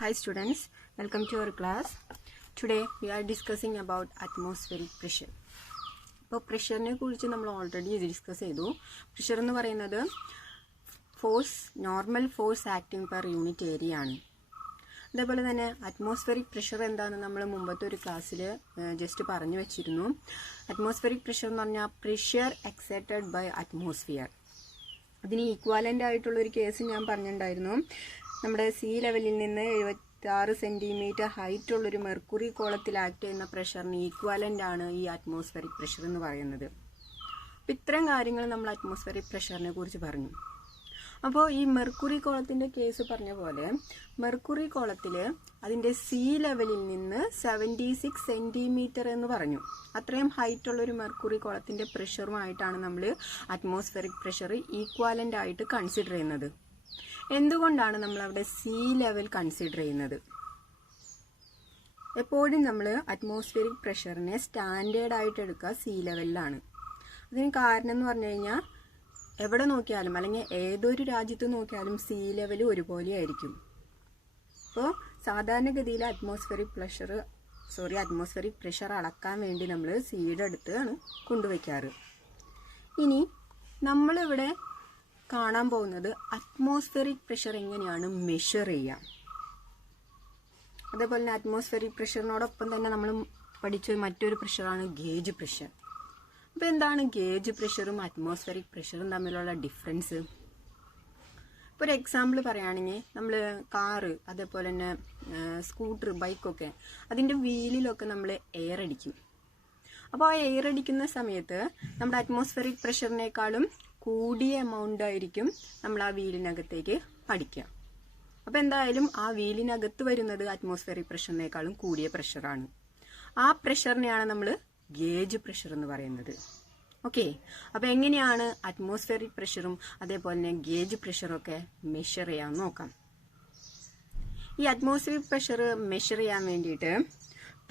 Hi students, welcome to our class. Today we are discussing about atmospheric pressure. അപ്പോൾ പ്രഷറിനെ കുറിച്ച് നമ്മൾ already discuss ചെയ്തു. Pressure എന്ന് പറയുന്നത് normal force acting per unit area ആണ്. അതേപോലെ തന്നെ അറ്റ്മോസ്ഫെറിക് പ്രഷർ എന്താണെന്ന് നമ്മൾ മുമ്പത്തെ ഒരു ക്ലാസ്സിൽ ജസ്റ്റ് പറഞ്ഞു വെച്ചിരുന്നു. അറ്റ്മോസ്ഫെറിക് പ്രഷർ എന്ന് പറഞ്ഞാൽ പ്രഷർ എക്സെർട്ടഡ് ബൈ അറ്റ്മോസ്ഫിയർ. അതിന് ഈക്വാലൻ്റ് ആയിട്ടുള്ളൊരു കേസ് ഞാൻ പറഞ്ഞിട്ടുണ്ടായിരുന്നു. നമ്മുടെ സീ ലെവലിൽ നിന്ന് 76 സെൻറ്റിമീറ്റർ ഹൈറ്റ് ഉള്ളൊരു മെർക്കുറി കോളത്തിൽ ആക്ട് ചെയ്യുന്ന പ്രഷറിന് ഈക്വാലൻ്റ് ആണ് ഈ അറ്റ്മോസ്ഫെറിക് പ്രഷർ എന്ന് പറയുന്നത്. അപ്പം ഇത്തരം കാര്യങ്ങൾ നമ്മൾ അറ്റ്മോസ്ഫെറിക് പ്രഷറിനെ കുറിച്ച് പറഞ്ഞു. അപ്പോൾ ഈ മെർക്കുറി കോളത്തിൻ്റെ കേസ് പറഞ്ഞ പോലെ മെർക്കുറി കോളത്തിൽ അതിൻ്റെ സീ ലെവലിൽ നിന്ന് 76 സെൻറ്റിമീറ്റർ എന്ന് പറഞ്ഞു. അത്രയും ഹൈറ്റ് ഉള്ളൊരു മെർക്കുറി കോളത്തിൻ്റെ പ്രഷറുമായിട്ടാണ് നമ്മൾ അറ്റ്മോസ്ഫെറിക് പ്രഷർ ഈക്വാലൻ്റ് ആയിട്ട് കൺസിഡർ ചെയ്യുന്നത്. എന്തുകൊണ്ടാണ് നമ്മൾ അവിടെ സീ ലെവൽ കൺസിഡർ ചെയ്യുന്നത്? എപ്പോഴും നമ്മൾ അറ്റ്മോസ്ഫിയറിക് പ്രഷറിനെ സ്റ്റാൻഡേർഡ് ആയിട്ട് എടുക്കുക സീ ലെവലിലാണ്. അതിന് കാരണം എന്ന് പറഞ്ഞു കഴിഞ്ഞാൽ എവിടെ നോക്കിയാലും അല്ലെങ്കിൽ ഏതൊരു രാജ്യത്ത് നോക്കിയാലും സീ ലെവൽ ഒരുപോലെ ആയിരിക്കും. അപ്പോൾ സാധാരണഗതിയിൽ അറ്റ്മോസ്ഫിയറിക് പ്രഷർ അളക്കാൻ വേണ്ടി നമ്മൾ സീയുടെ അടുത്താണ് കൊണ്ടുവയ്ക്കാറ്. ഇനി നമ്മളിവിടെ കാണാൻ പോകുന്നത് അറ്റ്മോസ്ഫെറിക് പ്രഷർ എങ്ങനെയാണ് മെഷർ ചെയ്യുക. അതേപോലെ തന്നെ അറ്റ്മോസ്ഫെറിക് പ്രഷറിനോടൊപ്പം തന്നെ നമ്മൾ പഠിച്ച മറ്റൊരു പ്രഷറാണ് ഗേജ് പ്രഷർ. അപ്പോൾ എന്താണ് ഗേജ് പ്രഷറും അറ്റ്മോസ്ഫെറിക് പ്രഷറും തമ്മിലുള്ള ഡിഫറൻസ്? ഇപ്പോൾ ഒരു എക്സാമ്പിൾ പറയുകയാണെങ്കിൽ നമ്മൾ കാറ്, അതേപോലെ തന്നെ സ്കൂട്ടർ, ബൈക്കൊക്കെ അതിൻ്റെ വീലിലൊക്കെ നമ്മൾ എയർ അടിക്കും. അപ്പോൾ ആ എയർ അടിക്കുന്ന സമയത്ത് നമ്മുടെ അറ്റ്മോസ്ഫെറിക് പ്രഷറിനേക്കാളും കൂടിയ എമൗണ്ട് ആയിരിക്കും നമ്മൾ ആ വീലിനകത്തേക്ക് അടിക്കുക. അപ്പോൾ എന്തായാലും ആ വീലിനകത്ത് വരുന്നത് അറ്റ്മോസ്ഫെറിക് പ്രഷറിനേക്കാളും കൂടിയ പ്രഷറാണ്. ആ പ്രഷറിനെയാണ് നമ്മൾ ഗേജ് പ്രഷർ എന്ന് പറയുന്നത്. ഓക്കെ, അപ്പോൾ എങ്ങനെയാണ് അറ്റ്മോസ്ഫെറിക് പ്രഷറും അതേപോലെ തന്നെ ഗേജ് പ്രഷറൊക്കെ മെഷർ ചെയ്യാൻ നോക്കാം. ഈ അറ്റ്മോസ്ഫെറിക് പ്രഷർ മെഷർ ചെയ്യാൻ വേണ്ടിയിട്ട്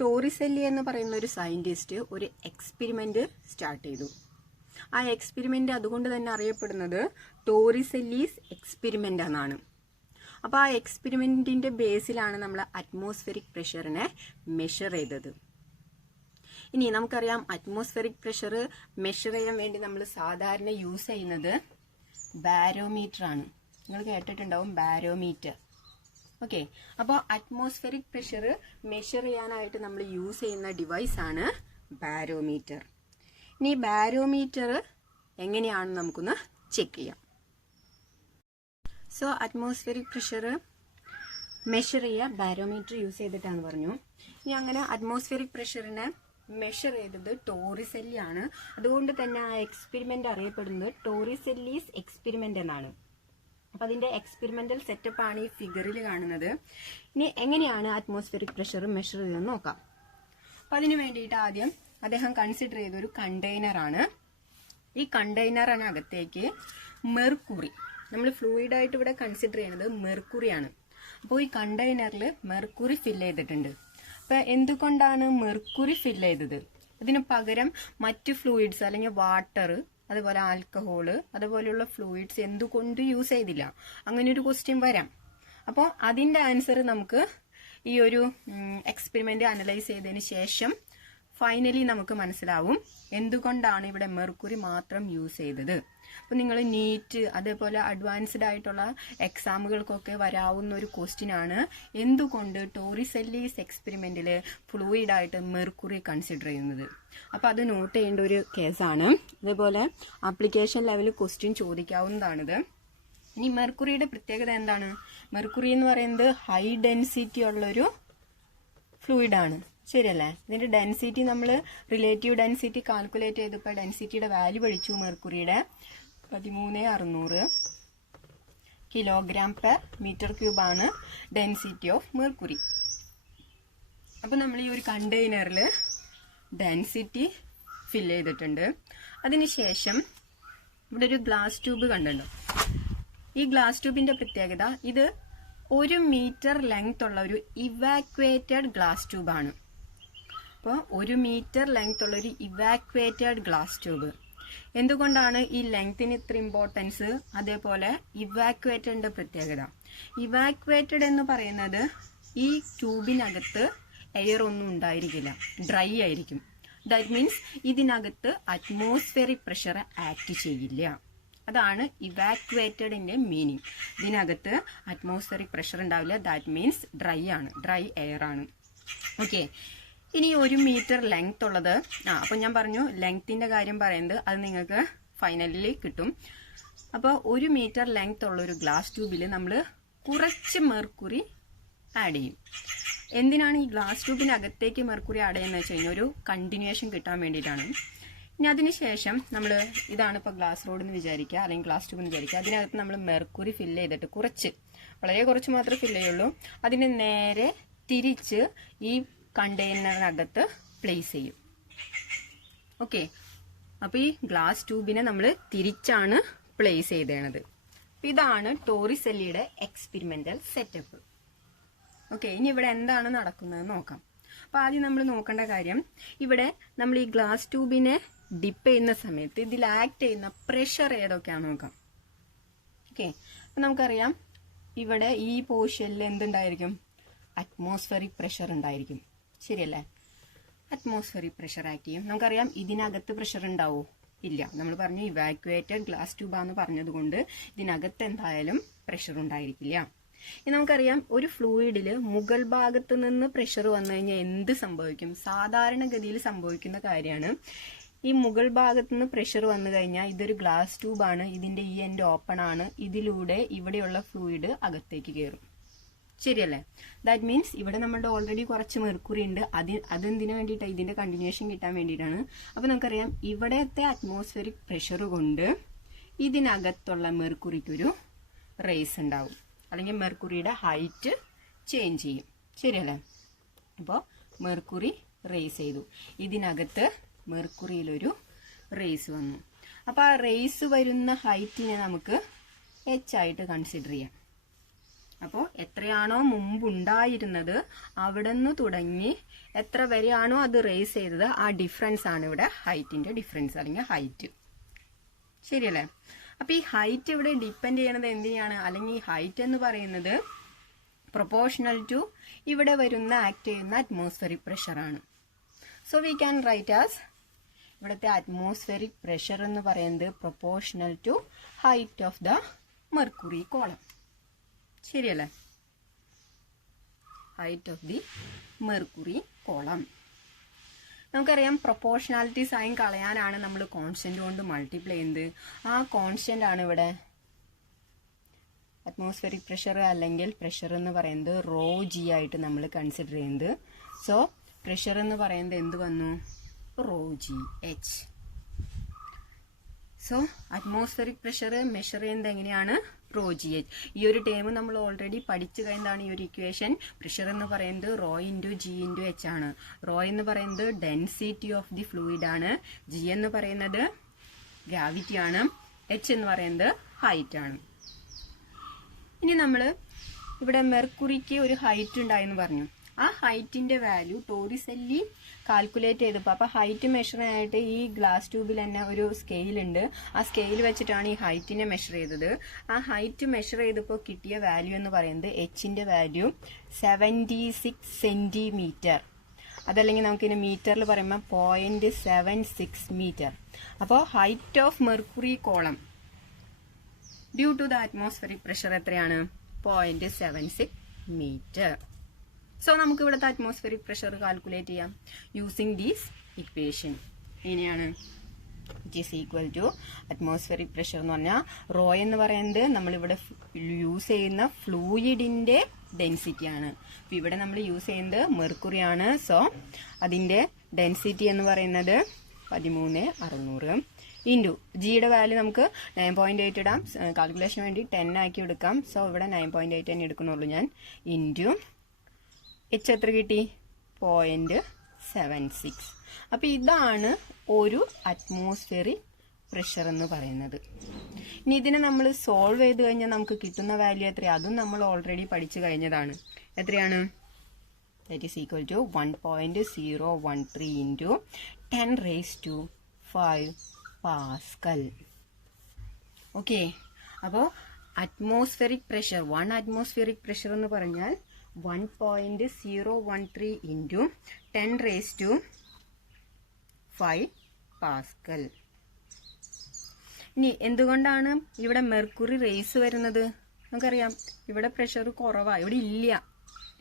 ടോറിസെല്ലി എന്ന് പറയുന്ന ഒരു സയൻറ്റിസ്റ്റ് ഒരു എക്സ്പെരിമെന്റ് സ്റ്റാർട്ട് ചെയ്തു. ആ എക്സ്പെരിമെന്റ് അതുകൊണ്ട് തന്നെ അറിയപ്പെടുന്നത് ടോറിസെല്ലീസ് എക്സ്പെരിമെന്റ് എന്നാണ്. അപ്പോൾ ആ എക്സ്പെരിമെന്റിന്റെ ബേസിലാണ് നമ്മൾ അറ്റ്മോസ്ഫെറിക് പ്രഷറിനെ മെഷർ ചെയ്തത്. ഇനി നമുക്കറിയാം അറ്റ്മോസ്ഫെറിക് പ്രഷർ മെഷർ ചെയ്യാൻ വേണ്ടി നമ്മൾ സാധാരണ യൂസ് ചെയ്യുന്നത് ബാരോമീറ്റർ ആണ്. നിങ്ങൾ കേട്ടിട്ടുണ്ടാവും ബാരോമീറ്റർ. ഓക്കെ, അപ്പോൾ അറ്റ്മോസ്ഫെറിക് പ്രഷർ മെഷർ ചെയ്യാനായിട്ട് നമ്മൾ യൂസ് ചെയ്യുന്ന ഡിവൈസ് ആണ് ബാരോമീറ്റർ. ഇനി ബാരോമീറ്റർ എങ്ങനെയാണെന്ന് നമുക്കൊന്ന് ചെക്ക് ചെയ്യാം. സോ അറ്റ്മോസ്ഫെറിക് പ്രഷർ മെഷർ ചെയ്യുക ബാരോമീറ്റർ യൂസ് ചെയ്തിട്ടാണ് പറഞ്ഞു. ഇനി അങ്ങനെ അറ്റ്മോസ്ഫെറിക് പ്രഷറിനെ മെഷർ ചെയ്തത് ടോറിസെല്ലി ആണ്. അതുകൊണ്ട് തന്നെ ആ എക്സ്പെരിമെന്റ് അറിയപ്പെടുന്നത് ടോറിസെല്ലീസ് എക്സ്പെരിമെന്റ് എന്നാണ്. അപ്പം അതിന്റെ എക്സ്പെരിമെന്റൽ സെറ്റപ്പ് ആണ് ഈ ഫിഗറിൽ കാണുന്നത്. ഇനി എങ്ങനെയാണ് അറ്റ്മോസ്ഫെറിക് പ്രഷർ മെഷർ ചെയ്തെന്ന് നോക്കാം. അപ്പം അതിന് വേണ്ടിയിട്ട് ആദ്യം അദ്ദേഹം കൺസിഡർ ചെയ്ത ഒരു കണ്ടെയ്നറാണ്. ഈ കണ്ടെയ്നറിനകത്തേക്ക് മെർക്കുറി, നമ്മൾ ഫ്ലൂയിഡായിട്ട് ഇവിടെ കൺസിഡർ ചെയ്യുന്നത് മെർക്കുറിയാണ്. അപ്പോൾ ഈ കണ്ടെയ്നറിൽ മെർക്കുറി ഫില്ല് ചെയ്തിട്ടുണ്ട്. അപ്പം എന്തുകൊണ്ടാണ് മെർക്കുറി ഫില്ല് ചെയ്തത്? ഇതിന് പകരം മറ്റ് ഫ്ലൂയിഡ്സ് അല്ലെങ്കിൽ വാട്ടർ, അതുപോലെ ആൽക്കഹോള്, അതുപോലെയുള്ള ഫ്ലൂയിഡ്സ് എന്തുകൊണ്ട് യൂസ് ചെയ്തില്ല? അങ്ങനെ ഒരു ക്വസ്റ്റ്യൻ വരാം. അപ്പോൾ അതിൻ്റെ ആൻസർ നമുക്ക് ഈ ഒരു എക്സ്പെരിമെന്റ് അനലൈസ് ചെയ്തതിന് ശേഷം ഫൈനലി നമുക്ക് മനസ്സിലാവും എന്തുകൊണ്ടാണ് ഇവിടെ മെർക്കുറി മാത്രം യൂസ് ചെയ്തത്. അപ്പോൾ നിങ്ങൾ നീറ്റ് അതേപോലെ അഡ്വാൻസ്ഡ് ആയിട്ടുള്ള എക്സാമുകൾക്കൊക്കെ വരാവുന്ന ഒരു ക്വസ്റ്റ്യൻ ആണ് എന്തുകൊണ്ട് ടോറിസെല്ലീസ് എക്സ്പെരിമെന്റിൽ ഫ്ലൂയിഡായിട്ട് മെർക്കുറി കൺസിഡർ ചെയ്യുന്നത്. അപ്പോൾ അത് നോട്ട് ചെയ്യേണ്ട ഒരു കേസാണ്. അതേപോലെ ആപ്ലിക്കേഷൻ ലെവലിൽ ക്വസ്റ്റ്യൻ ചോദിക്കാവുന്നതാണിത്. ഇനി മെർക്കുറിയുടെ പ്രത്യേകത എന്താണ്? മെർക്കുറി എന്ന് പറയുന്നത് ഹൈ ഡെൻസിറ്റി ഉള്ളൊരു ഫ്ലൂയിഡാണ്, ശരിയല്ലേ? ഇതിന്റെ ഡെൻസിറ്റി നമ്മൾ റിലേറ്റീവ് ഡെൻസിറ്റി കാൽക്കുലേറ്റ് ചെയ്തപ്പോൾ ഡെൻസിറ്റിയുടെ വാല്യൂ പഠിച്ചു. മെർക്കുറിയുടെ 13,600 കിലോഗ്രാം പെർ മീറ്റർ ക്യൂബ് ആണ് ഡെൻസിറ്റി ഓഫ് മെർക്കുറി. അപ്പം നമ്മൾ ഈ ഒരു കണ്ടെയ്നറിൽ ഡെൻസിറ്റി ഫില്ല് ചെയ്തിട്ടുണ്ട്. അതിനുശേഷം ഇവിടെ ഒരു ഗ്ലാസ് ട്യൂബ് കണ്ടുണ്ടോ? ഈ ഗ്ലാസ് ട്യൂബിന്റെ പ്രത്യേകത ഇത് 1 മീറ്റർ ലെങ്ത് ഉള്ള ഒരു ഇവാക്വേറ്റഡ് ഗ്ലാസ് ട്യൂബാണ്. അപ്പോൾ 1 മീറ്റർ ലെങ്ത് ഉള്ള ഒരു ഇവാക്വേറ്റഡ് ഗ്ലാസ് ട്യൂബ്. എന്തുകൊണ്ടാണ് ഈ ലെങ്ത്തിന് ഇത്ര ഇമ്പോർട്ടൻസ്? അതേപോലെ ഇവാക്വേറ്റഡിന്റെ പ്രത്യേകത. ഇവാക്വേറ്റഡ് എന്ന് പറയുന്നത് ഈ ട്യൂബിനകത്ത് എയർ ഒന്നും ഉണ്ടായിരിക്കില്ല, ഡ്രൈ ആയിരിക്കും. ദാറ്റ് മീൻസ് ഇതിനകത്ത് അറ്റ്മോസ്ഫിയറിക് പ്രഷർ ആക്ട് ചെയ്യില്ല. അതാണ് ഇവാക്വേറ്റഡിന്റെ മീനിങ്. ഇതിനകത്ത് അറ്റ്മോസ്ഫിയറിക് പ്രഷർ ഉണ്ടാവില്ല. ദാറ്റ് മീൻസ് ഡ്രൈ ആണ്, ഡ്രൈ എയർ ആണ്. ഓക്കെ, ഇനി 1 മീറ്റർ ലെങ്ത് ഉള്ളത്, അപ്പൊ ഞാൻ പറഞ്ഞു ലെങ്ത്തിന്റെ കാര്യം പറയുന്നത് അത് നിങ്ങൾക്ക് ഫൈനലിൽ കിട്ടും. അപ്പോൾ 1 മീറ്റർ ലെങ്ത് ഉള്ള ഒരു ഗ്ലാസ് ട്യൂബിൽ നമ്മൾ കുറച്ച് മെർക്കുറി ആഡ് ചെയ്യും. എന്തിനാണ് ഈ ഗ്ലാസ് ട്യൂബിനകത്തേക്ക് മെർക്കുറി ആഡ് ചെയ്യുന്നത് വെച്ച് കഴിഞ്ഞാൽ ഒരു കണ്ടിന്യൂവേഷൻ കിട്ടാൻ വേണ്ടിയിട്ടാണ്. ഇനി അതിനുശേഷം നമ്മൾ ഇതാണ് ഇപ്പോൾ ഗ്ലാസ് റോഡ് എന്ന് വിചാരിക്കുക, അല്ലെങ്കിൽ ഗ്ലാസ് ട്യൂബ് എന്ന് വിചാരിക്കുക. അതിനകത്ത് നമ്മൾ മെർക്കുറി ഫില്ല് ചെയ്തിട്ട് കുറച്ച്, വളരെ കുറച്ച് മാത്രമേ ഫില്ല് ചെയ്യുള്ളൂ. അതിന് നേരെ തിരിച്ച് ഈ കണ്ടെയ്നറിനകത്ത് പ്ലേസ് ചെയ്യും. ഓക്കെ, അപ്പോൾ ഈ ഗ്ലാസ് ട്യൂബിനെ നമ്മൾ തിരിച്ചാണ് പ്ലേസ് ചെയ്തേണത്. ഇതാണ് ടോറിസെല്ലിയുടെ എക്സ്പെരിമെന്റൽ സെറ്റപ്പ്. ഓക്കെ, ഇനി ഇവിടെ എന്താണ് നടക്കുന്നത് നോക്കാം. അപ്പോൾ ആദ്യം നമ്മൾ നോക്കേണ്ട കാര്യം, ഇവിടെ നമ്മൾ ഈ ഗ്ലാസ് ട്യൂബിനെ ഡിപ്പ് ചെയ്യുന്ന സമയത്ത് ഇതിൽ ആക്ട് ചെയ്യുന്ന പ്രഷർ ഏതൊക്കെയാണെന്ന് നോക്കാം. ഓക്കെ, അപ്പം നമുക്കറിയാം ഇവിടെ ഈ പോർഷനിൽ എന്തുണ്ടായിരിക്കും, അറ്റ്മോസ്ഫിയറിക് പ്രഷർ ഉണ്ടായിരിക്കും. ശരിയല്ലേ? അറ്റ്മോസ്ഫിയറിക് പ്രഷർ ആക്ട് ചെയ്യും. നമുക്കറിയാം ഇതിനകത്ത് പ്രഷർ ഉണ്ടാവോ? ഇല്ല. നമ്മൾ പറഞ്ഞു ഇവാക്യുവേറ്റഡ് ഗ്ലാസ് ട്യൂബാന്ന് പറഞ്ഞതുകൊണ്ട് ഇതിനകത്ത് എന്തായാലും പ്രഷർ ഉണ്ടായിരിക്കില്ല. ഇനി നമുക്കറിയാം ഒരു ഫ്ലൂയിഡിൽ മുകൾ ഭാഗത്ത് നിന്ന് പ്രഷർ വന്നു കഴിഞ്ഞാൽ എന്ത് സംഭവിക്കും? സാധാരണഗതിയിൽ സംഭവിക്കുന്ന കാര്യമാണ്, ഈ മുകൾ ഭാഗത്ത് നിന്ന് പ്രഷർ വന്നു കഴിഞ്ഞാൽ ഇതൊരു ഗ്ലാസ് ട്യൂബാണ്, ഇതിന്റെ ഈ എൻഡ് ഓപ്പൺ ആണ്, ഇതിലൂടെ ഇവിടെയുള്ള ഫ്ലൂയിഡ് അകത്തേക്ക് കയറും. ശരിയല്ലേ? ദാറ്റ് മീൻസ് ഇവിടെ നമ്മളുടെ ഓൾറെഡി കുറച്ച് മെർക്കുറി ഉണ്ട്, അതെന്തിനു വേണ്ടിയിട്ടാണ്? ഇതിന്റെ കണ്ടിന്യൂഷൻ കിട്ടാൻ വേണ്ടിയിട്ടാണ്. അപ്പൊ നമുക്കറിയാം ഇവിടത്തെ അറ്റ്മോസ്ഫിയറിക് പ്രഷർ കൊണ്ട് ഇതിനകത്തുള്ള മെർക്കുറിക്കൊരു റേസ് ഉണ്ടാവും, അല്ലെങ്കിൽ മെർക്കുറിയുടെ ഹൈറ്റ് ചേഞ്ച് ചെയ്യും. ശരിയല്ലേ? അപ്പോൾ മെർക്കുറി റേസ് ചെയ്തു, ഇതിനകത്ത് മെർക്കുറിയിലൊരു റേസ് വന്നു. അപ്പോൾ ആ റേസ് വരുന്ന ഹൈറ്റിനെ നമുക്ക് h ആയിട്ട് കൺസിഡർ ചെയ്യാം. അപ്പോൾ എത്രയാണോ മുമ്പുണ്ടായിരുന്നത് അവിടെ നിന്ന് തുടങ്ങി എത്ര വരെയാണോ അത് റേസ് ചെയ്തത് ആ ഡിഫറൻസ് ആണ് ഇവിടെ ഹൈറ്റിന്റെ ഡിഫറൻസ്, അല്ലെങ്കിൽ ഹൈറ്റ്. ശരിയല്ലേ? അപ്പൊ ഈ ഹൈറ്റ് ഇവിടെ ഡിപ്പെൻഡ് ചെയ്യണത് എന്തിനാണ്? അല്ലെങ്കിൽ ഈ ഹൈറ്റ് എന്ന് പറയുന്നത് പ്രൊപ്പോർഷണൽ ടു ഇവിടെ വരുന്ന ആക്ട് ചെയ്യുന്ന അറ്റ്മോസ്ഫിയറിക് പ്രഷർ ആണ്. So we can write as ഇവിടുത്തെ അറ്റ്മോസ്ഫിയറിക് പ്രഷർ എന്ന് പറയുന്നത് proportional to height of the mercury column. ശരിയല്ലേ? Height of the mercury column. നമുക്കറിയാം പ്രൊപ്പോർഷണാലിറ്റി സൈൻ കളയാനാണ് നമ്മൾ കോൺസ്റ്റന്റ് കൊണ്ട് മൾട്ടിപ്ലൈ ചെയ്യുന്നത്. ആ കോൺസ്റ്റന്റ് ആണ് ഇവിടെ അറ്റ്മോസ്ഫിയറിക് പ്രഷർ അല്ലെങ്കിൽ പ്രഷർ എന്ന് പറയുന്നത് റോ ജി ആയിട്ട് നമ്മൾ കൺസിഡർ ചെയ്യുന്നത്. സോ പ്രഷർ എന്ന് പറയുന്നത് എന്ത് വന്നു? Raw G H. So atmospheric pressure measure ചെയ്യുന്നത് എങ്ങനെയാണ്? Raw G H. ഈ ഒരു ടേം നമ്മൾ ഓൾറെഡി പഠിച്ചു കഴിഞ്ഞതാണ്. ഈ ഒരു ഇക്വേഷൻ പ്രഷർ എന്ന് പറയുന്നത് rho into G into H ആണ്. റോ എന്ന് പറയുന്നത് ഡെൻസിറ്റി ഓഫ് ദി ഫ്ലൂയിഡ് ആണ്, ജി എന്ന് പറയുന്നത് ഗ്രാവിറ്റി ആണ്, എച്ച് എന്ന് പറയുന്നത് ഹൈറ്റ് ആണ്. ഇനി നമ്മൾ ഇവിടെ മെർക്കുറിക്ക് ഒരു ഹൈറ്റ് ഉണ്ടായെന്ന് പറഞ്ഞു. ആ ഹൈറ്റിന്റെ വാല്യൂ ടോറിസെല്ലി കാൽക്കുലേറ്റ് ചെയ്തപ്പോൾ, അപ്പൊ ഹൈറ്റ് മെഷർ ആയിട്ട് ഈ ഗ്ലാസ് ട്യൂബിൽ തന്നെ ഒരു സ്കെയിൽ ഉണ്ട്. ആ സ്കെയിൽ വെച്ചിട്ടാണ് ഈ ഹൈറ്റിനെ മെഷർ ചെയ്തത്. ആ ഹൈറ്റ് മെഷർ ചെയ്തപ്പോൾ കിട്ടിയ വാല്യൂ എന്ന് പറയുന്നത് എച്ചിന്റെ വാല്യൂ 76 സെന്റിമീറ്റർ. അതല്ലെങ്കിൽ നമുക്കിനി മീറ്ററിൽ പറയുമ്പോൾ 0.76 മീറ്റർ. അപ്പോൾ height of mercury column due to the atmospheric pressure എത്രയാണ്? 0.76 മീറ്റർ. സോ നമുക്ക് ഇവിടുത്തെ അറ്റ്മോസ്ഫിയറിക് പ്രഷർ കാൽക്കുലേറ്റ് ചെയ്യാം യൂസിങ് ദീസ് ഇക്വേഷൻ. എങ്ങനെയാണ്? It is equal to atmospheric pressure എന്ന് പറഞ്ഞാൽ റോ എന്ന് പറയുന്നത് നമ്മളിവിടെ യൂസ് ചെയ്യുന്ന ഫ്ലൂയിഡിന്റെ ഡെൻസിറ്റി ആണ്. അപ്പൊ ഇവിടെ നമ്മൾ യൂസ് ചെയ്യുന്നത് മെർക്കുറി ആണ്. സോ അതിന്റെ ഡെൻസിറ്റി എന്ന് പറയുന്നത് 13,600 ഇൻറ്റു ജിയുടെ വാല്യൂ നമുക്ക് 9.8 ഇടാം. കാൽക്കുലേഷൻ വേണ്ടി 10 ആക്കി എടുക്കാം. സോ ഇവിടെ 9.8 തന്നെ എടുക്കണുള്ളൂ ഞാൻ. ഇൻറ്റു എച്ച് എത്ര കിട്ടി? 0.76. അപ്പൊ ഇതാണ് ഒരു അറ്റ്മോസ്ഫിയറിക് പ്രഷർ എന്ന് പറയുന്നത്. ഇനി ഇതിനെ നമ്മൾ സോൾവ് ചെയ്ത് കഴിഞ്ഞാൽ നമുക്ക് കിട്ടുന്ന വാല്യൂ എത്രയാണ്? അതും നമ്മൾ ഓൾറെഡി പഠിച്ചു കഴിഞ്ഞതാണ്. എത്രയാണ്? That is equal to 1.013 into 10⁵5 pascal. Okay, അപ്പോൾ അറ്റ്മോസ്ഫിയറിക് പ്രഷർ, 1 അറ്റ്മോസ്ഫിയറിക് പ്രഷർ എന്ന് പറഞ്ഞാൽ 1.013 into 10⁵ പാസ്കൽ. ഇനി എന്തുകൊണ്ടാണ് ഇവിടെ മെർക്കുറി റേസ് വരുന്നത്? നമുക്കറിയാം ഇവിടെ പ്രഷർ കുറവാണ്, ഇവിടെ ഇല്ല,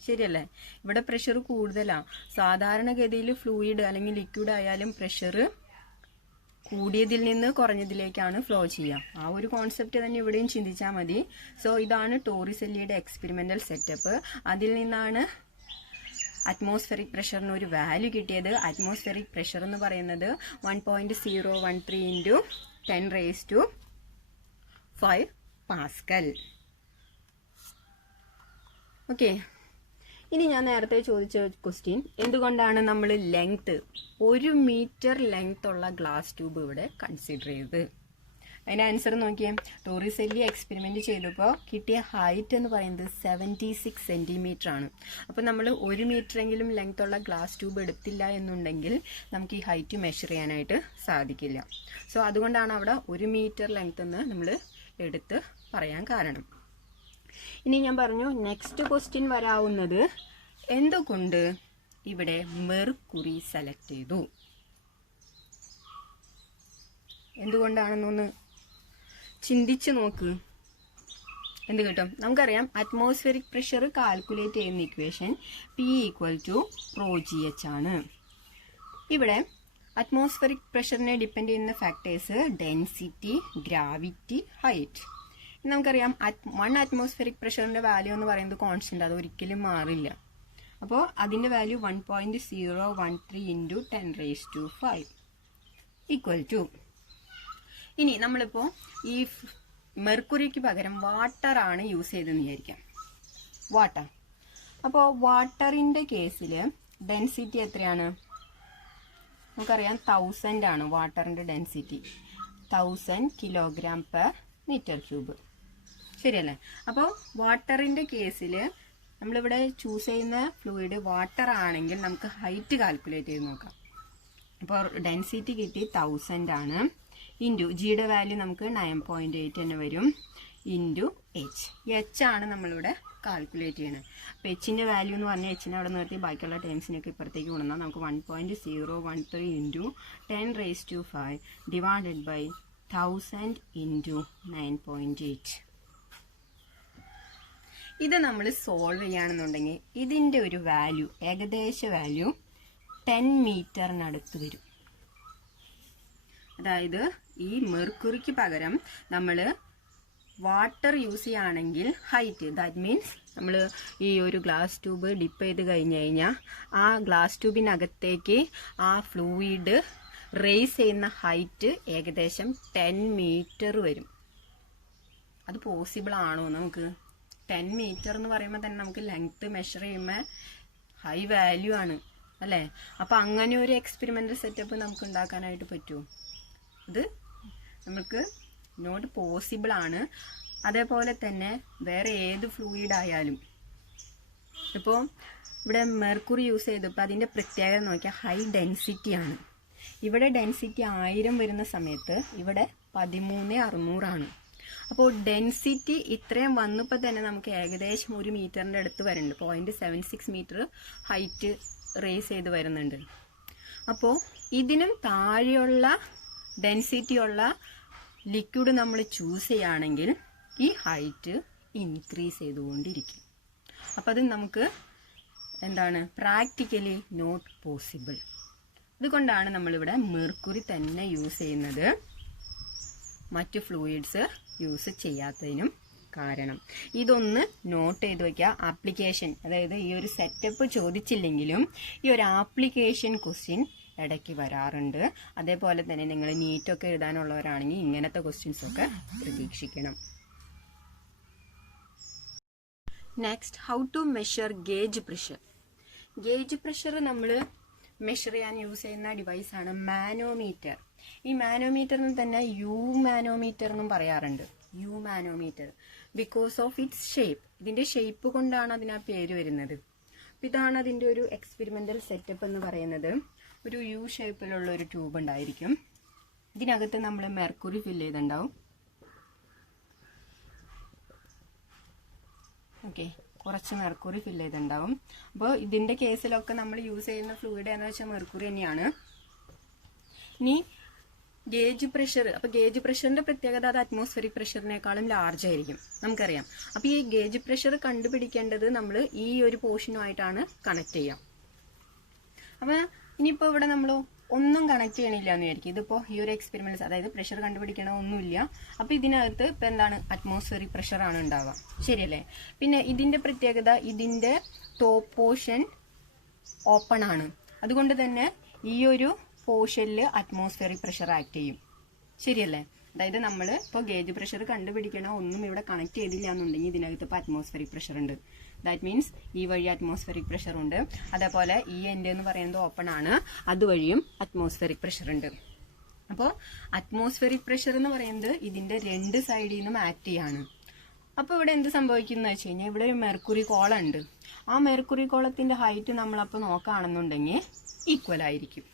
ശരിയല്ലേ? ഇവിടെ പ്രഷർ കൂടുതലാണ്. സാധാരണഗതിയിൽ ഫ്ലൂയിഡ് അല്ലെങ്കിൽ ലിക്വിഡ് ആയാലും പ്രഷർ കൂടിയതിൽ നിന്ന് കുറഞ്ഞതിലേക്കാണ് ഫ്ലോ ചെയ്യുക. ആ ഒരു കോൺസെപ്റ്റ് തന്നെ ഇവിടെയും ചിന്തിച്ചാൽ മതി. സോ ഇതാണ് ടോറിസെല്ലിയുടെ എക്സ്പെരിമെന്റൽ സെറ്റപ്പ്. അതിൽ നിന്നാണ് അറ്റ്മോസ്ഫെറിക് പ്രഷറിന് ഒരു വാല്യൂ കിട്ടിയത്. അറ്റ്മോസ്ഫെറിക് പ്രഷർ എന്ന് പറയുന്നത് 1.013 into 10⁵ പാസ്കൽ. ഓക്കെ, ഇനി ഞാൻ നേരത്തെ ചോദിച്ച ക്വസ്റ്റ്യൻ, എന്തുകൊണ്ടാണ് നമ്മൾ 1 മീറ്റർ ലെങ്ത് ഉള്ള ഗ്ലാസ് ട്യൂബ് ഇവിടെ കൺസിഡർ ചെയ്തത്? അതിന്റെ ആൻസർ നോക്കിയേ. ടോറിസെല്ലി എക്സ്പെരിമെന്റ് ചെയ്തപ്പോൾ കിട്ടിയ ഹൈറ്റ് എന്ന് പറയുന്നത് 76 സെന്റിമീറ്റർ ആണ്. അപ്പൊ നമ്മൾ 1 മീറ്ററെങ്കിലും ലെങ്ത് ഉള്ള ഗ്ലാസ് ട്യൂബ് എടുത്തില്ല എന്നുണ്ടെങ്കിൽ നമുക്ക് ഈ ഹൈറ്റ് മെഷർ ചെയ്യാനായിട്ട് സാധിക്കില്ല. സോ അതുകൊണ്ടാണ് അവിടെ 1 മീറ്റർ ലെങ്ത് എന്ന് നമ്മൾ എടുത്ത് പറയാൻ കാരണം. ഇനി ഞാൻ പറഞ്ഞു നെക്സ്റ്റ് ക്വസ്റ്റ്യൻ വരാവുന്നത് എന്തുകൊണ്ട് ഇവിടെ മെർക്കുറി സെലക്ട് ചെയ്തു, എന്തുകൊണ്ടാണെന്നൊന്ന് ചിന്തിച്ചു നോക്ക്. എന്ത് കിട്ടും? നമുക്കറിയാം അറ്റ്മോസ്ഫിയറിക് പ്രഷർ കാൽക്കുലേറ്റ് ചെയ്യുന്ന ഇക്വേഷൻ P = ρgh ആണ്. ഇവിടെ അറ്റ്മോസ്ഫിയറിക് പ്രഷറിനെ ഡിപ്പെൻഡ് ചെയ്യുന്ന ഫാക്ടേഴ്സ് ഡെൻസിറ്റി, ഗ്രാവിറ്റി, ഹൈറ്റ്. നമുക്കറിയാം 1 അറ്റ്മോസ്ഫിയറിക് പ്രഷറിന്റെ വാല്യൂ എന്ന് പറയുന്നത് കോൺസ്റ്റന്റ്, അത് ഒരിക്കലും മാറില്ല. അപ്പോൾ അതിന്റെ വാല്യൂ 1.013 into 10⁵ ഈക്വൽ ടു. ഇനി നമ്മളിപ്പോൾ ഈ മെർക്കുറിക്ക് പകരം വാട്ടർ ആണ് യൂസ് ചെയ്തെന്ന് വിചാരിക്കാം. വാട്ടർ. അപ്പോൾ വാട്ടറിന്റെ കേസിൽ ഡെൻസിറ്റി എത്രയാണ്? നമുക്കറിയാം 1000 ആണ് വാട്ടറിന്റെ ഡെൻസിറ്റി, 1000 kg/m³. ശരിയല്ലേ? അപ്പോൾ വാട്ടറിന്റെ കേസിൽ നമ്മളിവിടെ ചൂസ് ചെയ്യുന്ന ഫ്ലൂയിഡ് വാട്ടർ ആണെങ്കിൽ നമുക്ക് ഹൈറ്റ് കാൽക്കുലേറ്റ് ചെയ്ത് നോക്കാം. അപ്പോൾ ഡെൻസിറ്റി കിട്ടി 1000 ആണ്. ഇൻറ്റു ജിയുടെ വാല്യൂ നമുക്ക് 9.8 തന്നെ വരും. ഇൻറ്റു എച്ച് ആണ് നമ്മളിവിടെ കാൽക്കുലേറ്റ് ചെയ്യണത്. അപ്പോൾ എച്ചിൻ്റെ വാല്യൂ എന്ന് പറഞ്ഞാൽ എച്ചിനെ അവിടെ നിർത്തി ബാക്കിയുള്ള ടേംസിനൊക്കെ ഇപ്പുറത്തേക്ക് കൊണ്ടുവന്നാൽ നമുക്ക് 1.013 into 10⁵ ഡിവൈഡഡ് ബൈ 1000 into 9.8. ഇത് നമ്മൾ സോൾവ് ചെയ്യുകയാണെന്നുണ്ടെങ്കിൽ ഇതിൻ്റെ ഒരു വാല്യൂ, ഏകദേശ വാല്യൂ 10 മീറ്ററിനടുത്ത് വരും. അതായത് ഈ മെർക്കുറിക്ക് പകരം നമ്മൾ വാട്ടർ യൂസ് ചെയ്യുകയാണെങ്കിൽ ഹൈറ്റ്, ദാറ്റ് മീൻസ് നമ്മൾ ഈ ഒരു ഗ്ലാസ് ട്യൂബ് ഡിപ്പ് ചെയ്ത് കഴിഞ്ഞ് കഴിഞ്ഞാൽ ആ ഗ്ലാസ് ട്യൂബിനകത്തേക്ക് ആ ഫ്ലൂയിഡ് റേസ് ചെയ്യുന്ന ഹൈറ്റ് ഏകദേശം 10 മീറ്റർ വരും. അത് പോസിബിൾ ആണോ? നമുക്ക് 10 മീറ്റർ എന്ന് പറയുമ്പോൾ തന്നെ നമുക്ക് ലെങ്ത് മെഷർ ചെയ്യുമ്പോൾ ഹൈ വാല്യൂ ആണ് അല്ലേ? അപ്പം അങ്ങനെ ഒരു എക്സ്പെരിമെൻ്റൽ സെറ്റപ്പ് നമുക്ക് ഉണ്ടാക്കാനായിട്ട് പറ്റുമോ? ഇത് നമുക്ക് നോട്ട് പോസിബിൾ ആണ്. അതേപോലെ തന്നെ വേറെ ഏത് ഫ്ലൂയിഡ് ആയാലും, ഇപ്പോൾ ഇവിടെ മെർക്കുറി യൂസ് ചെയ്തപ്പോൾ അതിൻ്റെ പ്രത്യേകത നോക്കിയാൽ ഹൈ ഡെൻസിറ്റി ആണ്. ഇവിടെ ഡെൻസിറ്റി 1000 വരുന്ന സമയത്ത് ഇവിടെ 13600 ആണ്. അപ്പോൾ ഡെൻസിറ്റി ഇത്രയും വന്നപ്പോൾ തന്നെ നമുക്ക് ഏകദേശം 1 മീറ്ററിൻ്റെ അടുത്ത് വരുന്നുണ്ട്. 0.76 മീറ്റർ ഹൈറ്റ് റേസ് ചെയ്ത് വരുന്നുണ്ട്. അപ്പോൾ ഇതിനും താഴെയുള്ള ഡെൻസിറ്റി ഉള്ള ലിക്വിഡ് നമ്മൾ ചൂസ് ചെയ്യുകയാണെങ്കിൽ ഈ ഹൈറ്റ് ഇൻക്രീസ് ചെയ്തുകൊണ്ടിരിക്കും. അപ്പം അത് നമുക്ക് എന്താണ്, പ്രാക്ടിക്കലി നോട്ട് പോസിബിൾ. അതുകൊണ്ടാണ് നമ്മളിവിടെ മെർക്കുറി തന്നെ യൂസ് ചെയ്യുന്നത്, മറ്റ് ഫ്ലൂയിഡ്സ് യൂസ് ചെയ്യാത്തതിനും കാരണം. ഇതൊന്ന് നോട്ട് ചെയ്ത് വയ്ക്കുക. ആപ്ലിക്കേഷൻ, അതായത് ഈ ഒരു സെറ്റപ്പ് ചോദിച്ചില്ലെങ്കിലും ഈ ഒരു ആപ്ലിക്കേഷൻ ക്വസ്റ്റ്യൻ ഇടയ്ക്ക് വരാറുണ്ട്. അതേപോലെ തന്നെ നിങ്ങൾ നീറ്റൊക്കെ എഴുതാനുള്ളവരാണെങ്കിൽ ഇങ്ങനത്തെ ക്വസ്റ്റ്യൻസ് ഒക്കെ പ്രതീക്ഷിക്കണം. Next, how to measure gauge pressure. Gauge pressure നമ്മൾ മെഷർ ചെയ്യാൻ യൂസ് ചെയ്യുന്ന ഡിവൈസാണ് മാനോമീറ്റർ. ഈ മാനോമീറ്ററിന് തന്നെ യു മാനോമീറ്റർ എന്നും പറയാറുണ്ട്. U manometer because of its shape. ഇതിന്റെ ഷേപ്പ് കൊണ്ടാണ് അതിന് ആ പേര് വരുന്നത്. ഇതാണ് അതിന്റെ ഒരു എക്സ്പെരിമെന്റൽ സെറ്റപ്പ് എന്ന് പറയുന്നത്. ഒരു യു ഷേപ്പിലുള്ള ഒരു ട്യൂബ് ഉണ്ടായിരിക്കും. ഇതിനകത്ത് നമ്മൾ മെർക്കുറി ഫില്ല് ചെയ്തിട്ടുണ്ടാവും. ഓക്കെ, കുറച്ച് മെർക്കുറി ഫില്ല് ചെയ്തിട്ടുണ്ടാവും. അപ്പോൾ ഇതിന്റെ കേസിലൊക്കെ നമ്മൾ യൂസ് ചെയ്യുന്ന ഫ്ലൂയിഡ് എന്ന് വെച്ചാൽ മെർക്കുറി തന്നെയാണ്. ഇനി ഗേജ് പ്രഷർ. അപ്പൊ ഗേജ് പ്രഷറിന്റെ പ്രത്യേകത അത് അറ്റ്മോസ്ഫിയറിക് പ്രഷറിനേക്കാളും ലാർജ് ആയിരിക്കും, നമുക്കറിയാം. അപ്പൊ ഈ ഗേജ് പ്രഷർ കണ്ടുപിടിക്കേണ്ടത് നമ്മൾ ഈ ഒരു പോർഷനുമായിട്ടാണ് കണക്ട് ചെയ്യാം. അപ്പൊ ഇനിയിപ്പോ ഇവിടെ നമ്മൾ ഒന്നും കണക്ട് ചെയ്യണില്ല എന്ന് വിചാരിക്കും. ഇതിപ്പോ ഈ ഒരു എക്സ്പെരിമെന്റ്, അതായത് പ്രഷർ കണ്ടുപിടിക്കണ ഒന്നുമില്ല. അപ്പൊ ഇതിനകത്ത് ഇപ്പൊ എന്താണ്, അറ്റ്മോസ്ഫിയറിക് പ്രഷർ ആണ് ഉണ്ടാവുക, ശരിയല്ലേ? പിന്നെ ഇതിന്റെ പ്രത്യേകത, ഇതിന്റെ ടോപ്പ് പോർഷൻ ഓപ്പൺ ആണ്. അതുകൊണ്ട് തന്നെ ഈ ഒരു പോർഷനിൽ അറ്റ്മോസ്ഫിയറിക് പ്രഷർ ആക്ട് ചെയ്യും, ശരിയല്ലേ? അതായത് നമ്മൾ ഇപ്പോൾ ഗേജ് പ്രഷർ കണ്ടുപിടിക്കണ ഒന്നും ഇവിടെ കണക്ട് ചെയ്തില്ല എന്നുണ്ടെങ്കിൽ ഇതിനകത്ത് ഇപ്പോൾ അറ്റ്മോസ്ഫിയറിക് പ്രഷർ ഉണ്ട്. ദാറ്റ് മീൻസ് ഈ വഴി അറ്റ്മോസ്ഫിയറിക് പ്രഷർ ഉണ്ട്. അതേപോലെ ഈ എൻഡ് എന്ന് പറയുന്നത് ഓപ്പൺ ആണ്, അതുവഴിയും അറ്റ്മോസ്ഫിയറിക് പ്രഷർ ഉണ്ട്. അപ്പോൾ അറ്റ്മോസ്ഫിയറിക് പ്രഷർ എന്ന് പറയുന്നത് ഇതിന്റെ രണ്ട് സൈഡിൽ നിന്നും ആക്ട് ചെയ്യാണ്. അപ്പോൾ ഇവിടെ എന്ത് സംഭവിക്കുന്ന വെച്ച് കഴിഞ്ഞാൽ ഇവിടെ ഒരു മെർക്കുറി കോളം ഉണ്ട്. ആ മെർക്കുറി കോളത്തിന്റെ ഹൈറ്റ് നമ്മളപ്പോൾ നോക്കുകയാണെന്നുണ്ടെങ്കിൽ ഈക്വൽ ആയിരിക്കും.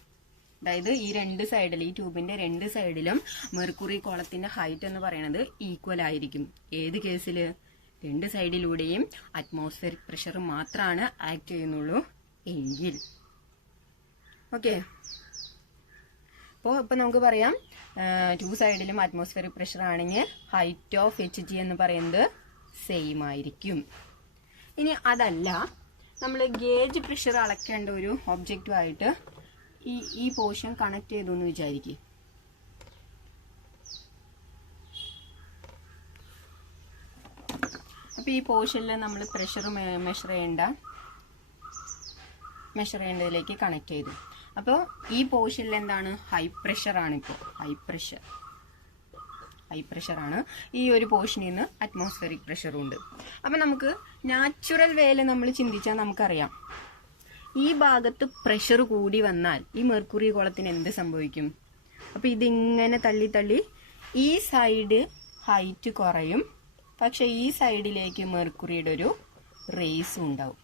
അതായത് ഈ രണ്ട് സൈഡിൽ, ഈ ട്യൂബിന്റെ രണ്ട് സൈഡിലും മെർക്കുറി കോളത്തിന്റെ ഹൈറ്റ് എന്ന് പറയുന്നത് ഈക്വൽ ആയിരിക്കും. ഏത് കേസില്? രണ്ട് സൈഡിലൂടെയും അറ്റ്മോസ്ഫിയറിക് പ്രഷർ മാത്രമാണ് ആക്ട് ചെയ്യുന്നുള്ളൂ എങ്കിൽ. ഓക്കെ, ഇപ്പൊ നമുക്ക് പറയാം ടു സൈഡിലും അറ്റ്മോസ്ഫിയറിക് പ്രഷർ ആണെങ്കിൽ ഹൈറ്റ് ഓഫ് HG എന്ന് പറയുന്നത് സെയിം ആയിരിക്കും. ഇനി അതല്ല, നമ്മൾ ഗേജ് പ്രഷർ അളക്കേണ്ട ഒരു ഒബ്ജക്റ്റുമായിട്ട് ഈ പോർഷൻ കണക്ട് ചെയ്തു എന്ന് വിചാരിക്കും. അപ്പൊ ഈ പോർഷനിൽ നമ്മൾ പ്രഷർ മെഷർ ചെയ്യേണ്ടതിലേക്ക് കണക്ട് ചെയ്തു. അപ്പോൾ ഈ പോർഷനിൽ എന്താണ്, ഹൈ പ്രഷർ ആണ്. ഇപ്പോൾ ഹൈ പ്രഷർ ആണ്. ഈ ഒരു പോർഷനിൽ നിന്ന് അറ്റ്മോസ്ഫിയറിക് പ്രഷറും ഉണ്ട്. അപ്പൊ നമുക്ക് നാച്ചുറൽ വേയിൽ നമ്മൾ ചിന്തിച്ചാൽ നമുക്കറിയാം, ഈ ഭാഗത്ത് പ്രഷർ കൂടി വന്നാൽ ഈ മെർക്കുറി കോളത്തിന് എന്ത് സംഭവിക്കും? അപ്പൊ ഇതിങ്ങനെ തള്ളി തള്ളി ഈ സൈഡ് ഹൈറ്റ് കുറയും, പക്ഷെ ഈ സൈഡിലേക്ക് മെർക്കുറിയുടെ ഒരു റേസും ഉണ്ടാവും,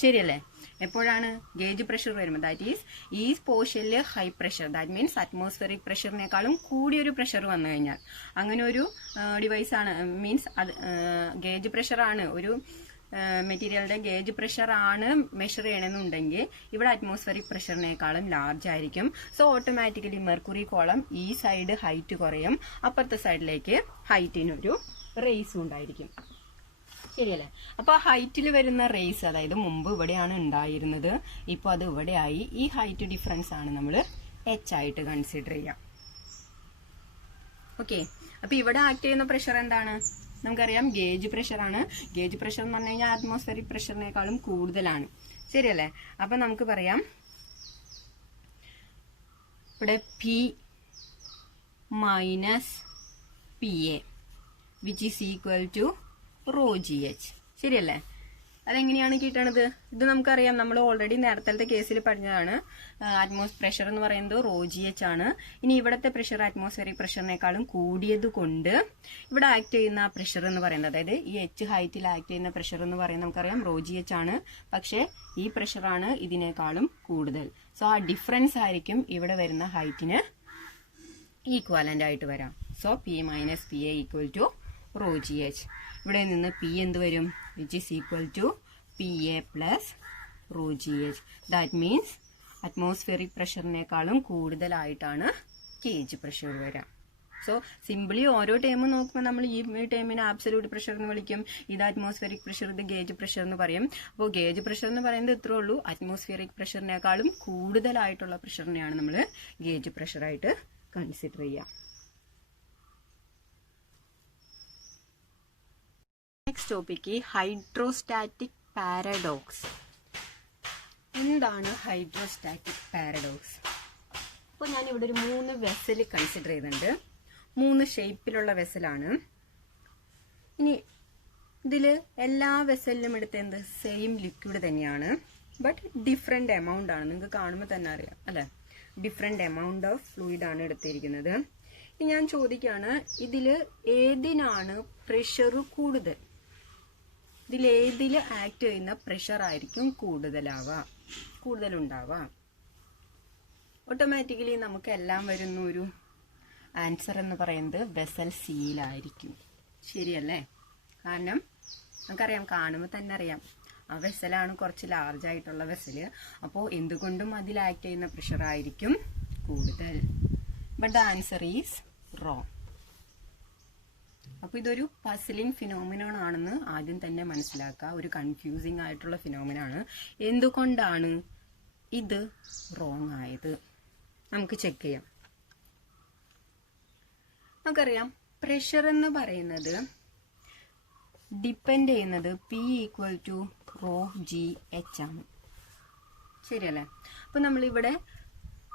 ശരിയല്ലേ? എപ്പോഴാണ് ഗേജ് പ്രഷർ വരുമ്പോൾ, ദാറ്റ് ഈസ് ഈ പോർഷനിൽ high pressure, that means atmospheric പ്രഷറിനേക്കാളും കൂടിയൊരു പ്രഷർ വന്നു കഴിഞ്ഞാൽ, അങ്ങനെ ഒരു ഡിവൈസ് ആണ്, മീൻസ് അത് ഗേജ് പ്രഷർ ആണ്, ഒരു മെറ്റീരിയലിന്റെ ഗേജ് പ്രഷർ ആണ് മെഷർ ചെയ്യണമെന്നുണ്ടെങ്കിൽ ഇവിടെ അറ്റ്മോസ്ഫിയറിക് പ്രഷറിനേക്കാളും ലാർജ് ആയിരിക്കും. സോ ഓട്ടോമാറ്റിക്കലി മെർക്കുറി കോളം ഈ സൈഡ് ഹൈറ്റ് കുറയും, അപ്പുറത്തെ സൈഡിലേക്ക് ഹൈറ്റിനൊരു റേസും ഉണ്ടായിരിക്കും, ശരിയല്ലേ? അപ്പൊ ഹൈറ്റിൽ വരുന്ന റേസ്, അതായത് മുമ്പ് ഇവിടെയാണ് ഉണ്ടായിരുന്നത്, ഇപ്പൊ അത് ഇവിടെയായി. ഈ ഹൈറ്റ് ഡിഫറൻസ് ആണ് നമ്മൾ H ആയിട്ട് കൺസിഡർ ചെയ്യാം. ഓക്കെ, അപ്പൊ ഇവിടെ ആക്ട് ചെയ്യുന്ന പ്രഷർ എന്താണ്? നമുക്കറിയാം ഗേജ് പ്രഷർ ആണ്. ഗേജ് പ്രഷർ എന്ന് പറഞ്ഞു കഴിഞ്ഞാൽ അറ്റ്മോസ്ഫിയറിക് പ്രഷറിനേക്കാളും കൂടുതലാണ്, ശരിയല്ലേ? അപ്പൊ നമുക്ക് പറയാം ഇവിടെ P minus PA which is equal to ρGH, ശരിയല്ലേ? അതെങ്ങനെയാണ് കിട്ടണത്? ഇത് നമുക്കറിയാം, നമ്മൾ ഓൾറെഡി നേരത്തെ കേസിൽ പറഞ്ഞതാണ്. പ്രഷർ എന്ന് പറയുന്നത് ρGH ആണ്. ഇനി ഇവിടുത്തെ പ്രഷർ അറ്റ്മോസ്ഫിയറിക് പ്രഷറിനേക്കാളും കൂടിയത് കൊണ്ട് ഇവിടെ ആക്ട് ചെയ്യുന്ന പ്രഷർ എന്ന് പറയുന്നത്, അതായത് ഈ H ഹൈറ്റിൽ ആക്ട് ചെയ്യുന്ന പ്രഷർ എന്ന് പറയുന്നത് നമുക്കറിയാം ρGH ആണ്. പക്ഷെ ഈ പ്രഷറാണ് ഇതിനേക്കാളും കൂടുതൽ. സോ ആ ഡിഫറൻസ് ആയിരിക്കും ഇവിടെ വരുന്ന ഹൈറ്റിന് ഈക്വാലന്റ് ആയിട്ട് വരാം. So P minus PA equal to ρGH. ഇവിടെ നിന്ന് P എന്ത് വരും? Which is equal to PA plus ρGH. That means atmospheric പ്രഷറിനേക്കാളും കൂടുതലായിട്ടാണ് ഗേജ് പ്രഷർ വരാം. സോ സിംപിളി ഓരോ ടൈം നോക്കുമ്പോൾ നമ്മൾ ഈ ടൈമിന് ആബ്സല്യൂട്ട് പ്രഷർ എന്ന് വിളിക്കും, ഇത് അറ്റ്മോസ്ഫിയറിക് പ്രഷർ, ഇത് ഗേജ് പ്രഷർ എന്ന് പറയും. അപ്പോൾ ഗേജ് പ്രഷർ എന്ന് പറയുന്നത് ഇത്രേ ഉള്ളൂ. അറ്റ്മോസ്ഫിയറിക് പ്രഷറിനേക്കാളും കൂടുതലായിട്ടുള്ള പ്രഷറിനെയാണ് നമ്മൾ ഗേജ് പ്രഷറായിട്ട് കൺസിഡർ ചെയ്യുക. Next topic hydrostatic paradox. എന്താണ് ഹൈഡ്രോസ്റ്റാറ്റിക് പാരഡോക്സ്? അപ്പോൾ ഞാൻ ഇവിടെ ഒരു 3 വെസൽ കൺസിഡർ ചെയ്തിട്ടുണ്ട്. 3 ഷേപ്പിലുള്ള വെസലാണ്. ഇനി ഇതിൽ എല്ലാ വെസലിലും എടുത്ത എന്ത് സെയിം ലിക്വിഡ് തന്നെയാണ്, ബട്ട് ഡിഫറെന്റ് എമൗണ്ട് ആണ്. നിങ്ങൾക്ക് കാണുമ്പോൾ തന്നെ അറിയാം അല്ലെ, ഡിഫറെന്റ് എമൗണ്ട് ഓഫ് ഫ്ലൂയിഡ് ആണ് എടുത്തിരിക്കുന്നത്. ഇനി ഞാൻ ചോദിക്കുകയാണ്, ഇതിൽ ഏതിനാണ് പ്രഷർ കൂടുതൽ? ഇതിലേതിൽ ആക്ട് ചെയ്യുന്ന പ്രഷർ ആയിരിക്കും കൂടുതലുണ്ടാവുക? ഓട്ടോമാറ്റിക്കലി നമുക്ക് എല്ലാം വരുന്ന ഒരു ആൻസർ എന്ന് പറയുന്നത് വെസൽ സിയിലായിരിക്കും, ശരിയല്ലേ? കാരണം നമുക്കറിയാം, കാണുമ്പോൾ തന്നെ അറിയാം ആ വെസലാണ് കുറച്ച് ലാർജ് ആയിട്ടുള്ള വെസല്. അപ്പോൾ എന്തുകൊണ്ടും അതിൽ ആക്ട് ചെയ്യുന്ന പ്രഷർ ആയിരിക്കും കൂടുതൽ. But the answer is wrong. അപ്പോൾ ഇതൊരു പസിലിംഗ് ഫിനോമിനോൺ ആണെന്ന് ആദ്യം തന്നെ മനസ്സിലാക്കുക. ഒരു കൺഫ്യൂസിങ് ആയിട്ടുള്ള ഫിനോമിനാണ്. എന്തുകൊണ്ടാണ് ഇത് റോങ് ആയത് നമുക്ക് ചെക്ക് ചെയ്യാം. നമുക്കറിയാം പ്രഷർ എന്ന് പറയുന്നത് ഡിപ്പെൻഡ് ചെയ്യുന്നത് P = ρgh ആണ്. ശരിയല്ലേ? അപ്പോൾ നമ്മളിവിടെ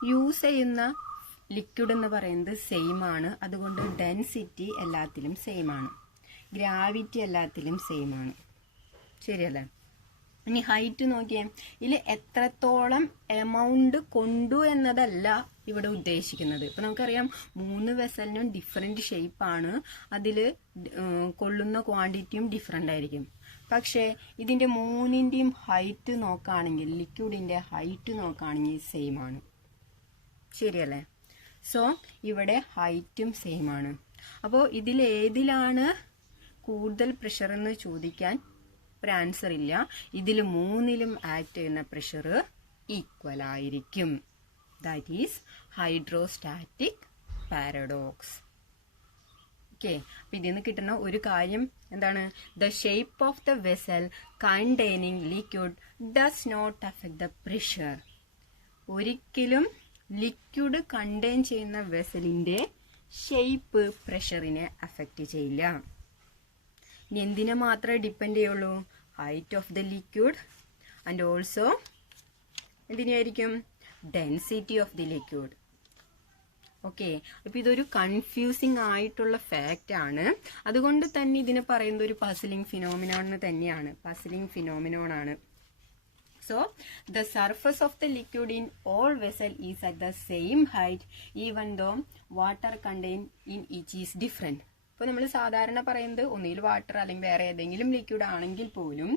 യൂസ് ചെയ്യുന്ന ലിക്വിഡ് എന്ന് പറയുന്നത് സെയിം ആണ്. അതുകൊണ്ട് ഡെൻസിറ്റി എല്ലാത്തിലും സെയിം ആണ്, ഗ്രാവിറ്റി എല്ലാത്തിലും സെയിം ആണ്. ശരിയല്ലേ? ഇനി ഹൈറ്റ് നോക്കിയേ, ഇതിൽ എത്രത്തോളം എമൗണ്ട് കൊണ്ടു എന്നതല്ല ഇവിടെ ഉദ്ദേശിക്കുന്നത്. ഇപ്പം നമുക്കറിയാം 3 വെസലിനും ഡിഫറെൻറ്റ് ഷേപ്പാണ്, അതിൽ കൊള്ളുന്ന ക്വാണ്ടിറ്റിയും ഡിഫറെൻ്റ് ആയിരിക്കും. പക്ഷേ ഇതിൻ്റെ 3ൻ്റെയും ഹൈറ്റ് നോക്കുകയാണെങ്കിൽ, ലിക്വിഡിൻ്റെ ഹൈറ്റ് നോക്കുകയാണെങ്കിൽ സെയിം ആണ്. ശരിയല്ലേ? സോ ഇവിടെ ഹൈറ്റും സെയിം ആണ്. അപ്പോൾ ഇതിലേതിലാണ് കൂടുതൽ പ്രഷർ എന്ന് ചോദിക്കാൻ ഒരു ആൻസർ ഇല്ല. ഇതിൽ 3ലും ആക്ട് ചെയ്യുന്ന പ്രഷർ ഈക്വൽ ആയിരിക്കും. That is hydrostatic paradox. Okay, അപ്പം ഇതിൽ നിന്ന് കിട്ടുന്ന ഒരു കാര്യം എന്താണ്? The shape of the vessel containing liquid does not affect the pressure. ഒരിക്കലും ലിക്വിഡ് കണ്ടെയ്ൻ ചെയ്യുന്ന വെസലിന്റെ ഷേപ്പ് പ്രഷറിനെ അഫക്റ്റ് ചെയ്യില്ല. ഇനി എന്തിനെ മാത്രമേ ഡിപ്പെൻഡ് ചെയ്യുള്ളൂ? Height of the liquid and also എന്തിനായിരിക്കും? Density of the liquid. Okay, അപ്പം ഇതൊരു കൺഫ്യൂസിങ് ആയിട്ടുള്ള ഫാക്റ്റ് ആണ്. അതുകൊണ്ട് തന്നെ ഇതിനെ പറയുന്നത് ഒരു പസിലിംഗ് ഫിനോമിനോൺ തന്നെയാണ്. പസിലിംഗ് ഫിനോമിനോൺ ആണ്. So, the surface of the liquid in all vessel is at the same height even though water contained in each is different. ഇപ്പോൾ നമ്മൾ സാധാരണ പറയുന്നത് ഒന്നുകിൽ വാട്ടർ അല്ലെങ്കിൽ വേറെ ഏതെങ്കിലും ലിക്വിഡ് ആണെങ്കിൽ പോലും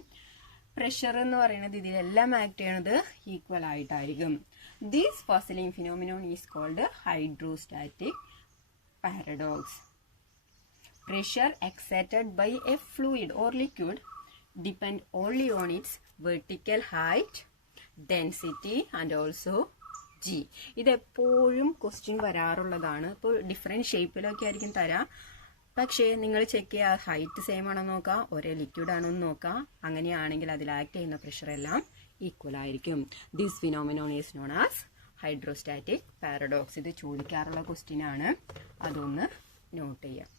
പ്രഷർ എന്ന് പറയുന്നത് ഇതിലെല്ലാം ആക്ട് ചെയ്യണത് ഈക്വൽ ആയിട്ടായിരിക്കും. This puzzling phenomenon is called hydrostatic paradox. Pressure exerted by a fluid or liquid depend only on its vertical height, density and also G. ഇതെപ്പോഴും ക്വസ്റ്റ്യൻ വരാറുള്ളതാണ്. ഇപ്പോൾ ഡിഫറെൻറ്റ് ഷേപ്പിലൊക്കെ ആയിരിക്കും തരാം. പക്ഷേ നിങ്ങൾ ചെക്ക് ചെയ്യുക, ഹൈറ്റ് സെയിം ആണോ നോക്കുക, ഒരേ ലിക്വിഡ് ആണോ എന്ന് നോക്കുക. അങ്ങനെയാണെങ്കിൽ അതിൽ ആക്ട് ചെയ്യുന്ന പ്രഷർ എല്ലാം ഈക്വൽ ആയിരിക്കും. This phenomenon is known as hydrostatic paradox. ഇത് ചോദിക്കാറുള്ള ക്വസ്റ്റ്യൻ ആണ്, അതൊന്ന് നോട്ട് ചെയ്യാം.